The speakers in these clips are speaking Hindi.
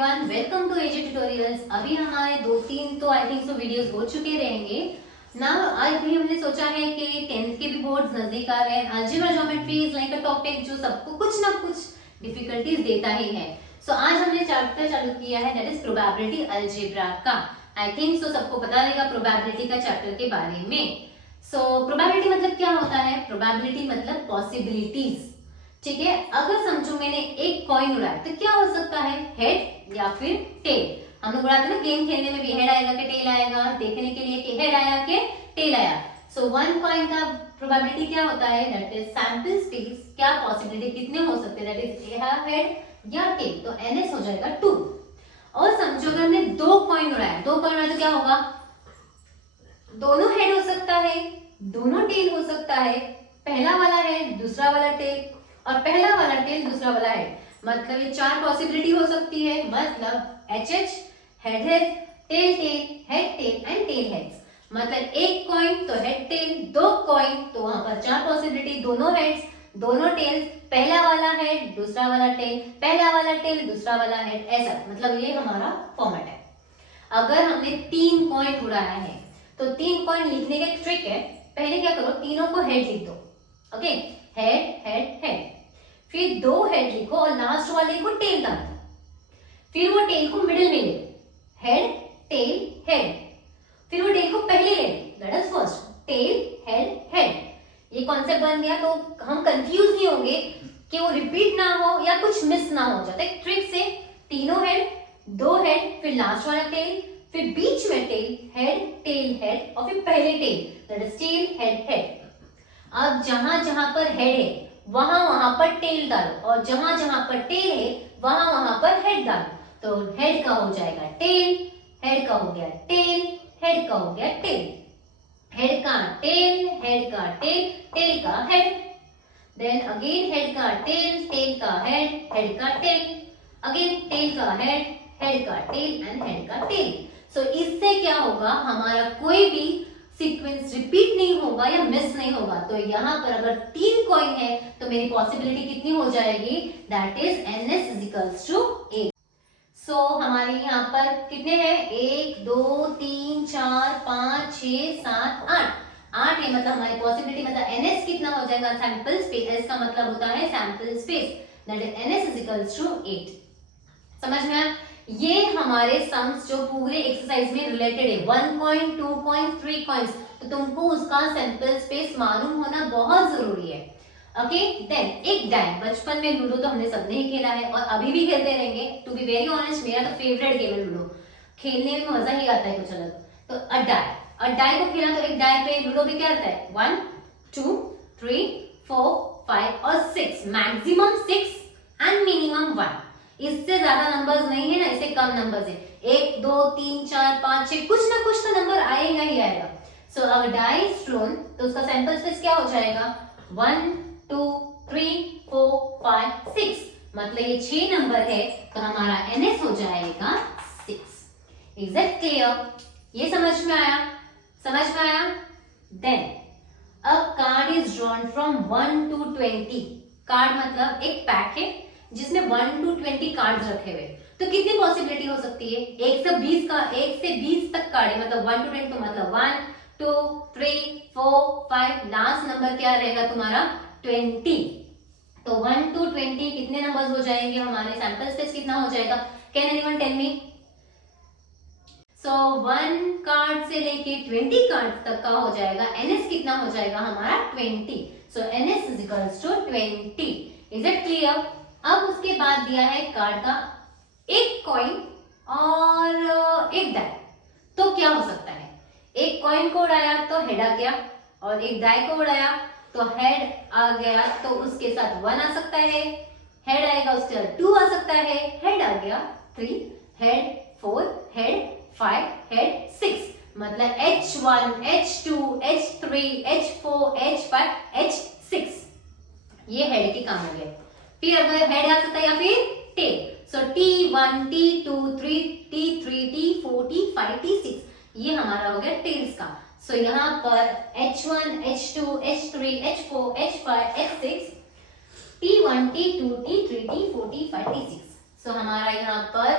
Everyone, welcome to AG tutorials. अभी हमारे 2-3 तो आई थिंक सो वीडियोस हो चुके रहेंगे ना। आज भी हमने सोचा है कि 10th के भी बोर्ड्स नजदीक आ रहे हैं। Algebra geometry is like a topic जो सबको कुछ ना कुछ डिफिकल्टीज देता ही है। सो आज हमने चैप्टर चालू किया है दैट इज प्रोबेबिलिटी अलजेब्रा का। आई थिंक सो सबको पता रहेगा प्रोबेबिलिटी का चैप्टर के बारे में। सो प्रोबेबिलिटी मतलब क्या होता है? प्रोबेबिलिटी मतलब पॉसिबिलिटीज। ठीक है, अगर समझो मैंने एक कॉइन उड़ाया तो क्या हो सकता है? हेड या फिर टेल। हम लोग उड़ाते ना, गेम खेलने में भी हेड आएगा कि टेल आएगा, देखने के लिए कि हेड आया कि टेल आया। सो वन कॉइन का प्रोबेबिलिटी क्या होता है? That is sample space. क्या पॉसिबिलिटी कितने हो सकते हैं? दैट इज हेड या टेल। तो ns हो जाएगा 2। और समझो अगर हमने दो कॉइन उड़ाया तो क्या होगा? दोनों हेड हो सकता है, दोनों टेल हो सकता है। पहला वाला हेड, दूसरा वाला टेल, और पहला वाला टेल, दूसरा वाला हेड। मतलब ये 4 पॉसिबिलिटी हो सकती है। मतलब H head head, tail tail, head tail and tail heads. मतलब एक कॉइन तो हेड टेल, 2 कॉइन तो वहां पर 4 पॉसिबिलिटी, दोनों हेड्स, दोनों टेल्स, पहला वाला हेड, दूसरा वाला टेल, पहला वाला टेल, दूसरा वाला हेड, ऐसा। मतलब ये हमारा फॉर्मेट है। अगर हमने 3 कॉइन उड़ाया है तो 3 कॉइन लिखने का एक ट्रिक है। पहले क्या करो, तीनों को हेड लिख दो। Okay, head head head. फिर 2 हेड लिखो और लास्ट वाले को टेल डाल दो। फिर वो टेल को मिडिल में ले, हेड टेल हेड। फिर वो टेल को पहले ले, that is first, tell head head. ये कॉन्सेप्ट बन गया तो हम कंफ्यूज नहीं होंगे कि वो रिपीट ना हो या कुछ मिस ना हो जाए। ट्रिक से तीनों हेड, 2 हेड, फिर लास्ट वाला टेल, फिर बीच में टेल, हेड टेल हेड, और फिर पहले tail, that is tail head head. अब जहां जहां पर हेड है वहां वहां पर टेल डालो, और जहां जहां पर टेल है वहां वहां पर हेड डालो। तो हेड का हो जाएगा टेल, हेड का हो गया टेल, हेड का हो गया टेल, हेड का टेल, हेड का टेल, टेल का हेड, देन अगेन हेड का टेल, टेल का हेड, हेड का टेल, अगेन टेल का हेड, हेड का टेल एंड हेड का टेल। सो इससे क्या होगा, हमारा कोई भी सीक्वेंस रिपीट नहीं होगा या मिस नहीं होगा। तो यहाँ पर अगर 3 कॉइन है तो मेरी पॉसिबिलिटी कितनी हो जाएगी? That is ns equals to 8। सो हमारे यहाँ पर कितने हैं? 1 2 3 4 5 6 7 8 8 है। मतलब हमारी पॉसिबिलिटी, मतलब ns कितना हो जाएगा? Sample space. s का मतलब होता है sample space, that is ns equals to 8। समझ में आया? ये हमारे सम्स जो पूरे एक्सरसाइज में रिलेटेड है, 1 कॉइन, 2 कॉइन, 3 कॉइंस, तो तुमको उसका सैंपल स्पेस मालूम होना बहुत जरूरी है। ओके, देन एक डाई। बचपन में लूडो तो हमने सबने ही खेला है और अभी भी खेलते रहेंगे। टू बी वेरी ऑनेस्ट, मेरा तो फेवरेट गेम है लूडो। खेलने में मजा ही आता है कुछ अलग। तो अ डाई को खेला तो एक डाई पे लूडो भी क्या रहता है? 1 2 3 4 5 और 6, मैक्सिमम 6 एंड मिनिमम 1। इससे ज्यादा नंबर्स नहीं है ना, इससे कम नंबर्स है। 1 2 3 4 5 6, कुछ ना कुछ तो नंबर आएगा ही आएगा। सो अगर डाई इज थ्रोन तो उसका सैंपल स्पेस क्या हो जाएगा? 1 2 3 4 5 6। मतलब ये 6 नंबर है तो हमारा ns हो जाएगा 6। Is it clear? ये समझ में आया? समझ में आया? Then a card is drawn from 1 to 20। Card मतलब एक पैक है जिसमें 1 to 20 कार्ड्स रखे हुए। तो कितनी पॉसिबिलिटी हो सकती है? 1 से 20 का, 1 से 20 तक कार्ड है, मतलब 1 to 10, तो मतलब 1 2 3 4 5, लास्ट नंबर क्या रहेगा तुम्हारा? 20। तो 1 to 20 कितने नंबर्स हो जाएंगे? हमारे सैंपल स्पेस कितना हो जाएगा? Can anyone tell me? So 1 card से लेके 20 कार्ड तक का हो जाएगा। ns कितना हो जाएगा हमारा? 20। So ns is equals to 20। Is it clear? अब उसके बाद दिया है कार्ड का एक कॉइन और एक डाई। तो क्या हो सकता है? एक कॉइन को उड़ाया तो हेड आ गया, और एक डाई को उड़ाया तो हेड आ गया, तो उसके साथ 1 आ सकता है, हेड आएगा उसके साथ 2 आ सकता है, हेड आ गया 3, हेड 4, हेड 5, हेड 6। मतलब h1 h2 h3 h4 h5 h6, ये हेड के काम हो गए। फिर अगर हेड आ सकता है या फिर टेल, सो T1 T2 T3 T4 T5 T6, ये हमारा हो गया टेल्स का। सो यहाँ पर H1 H2 H3 H4 H5 H6 T1 T2 T3 T4 T5 T6। सो हमारा यहाँ पर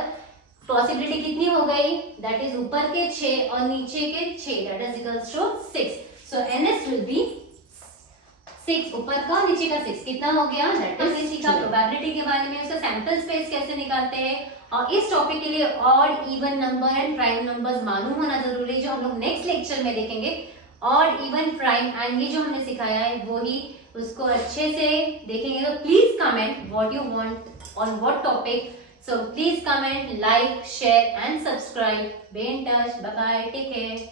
पॉसिबिलिटी कितनी हो गई, दैट इज ऊपर के 6 और नीचे के 6, that is equals to 6. So NS will be 6, ऊपर का नीचे का 6 कितना हो गया, दैट इज सीखा प्रोबेबिलिटी के बारे में, उसका सैंपल स्पेस कैसे निकालते हैं. और इस टॉपिक के लिए odd even number and prime numbers मालूम होना जरूरी है, जो हम लोग नेक्स्ट लेक्चर में देखेंगे. ऑड इवन प्राइम एंड ये जो हमने सिखाया है वो ही उसको अच्छे से देखेंगे. तो please comment what you want on what topic. So please comment, like, share and subscribe. Be in touch. Bye bye. Take care.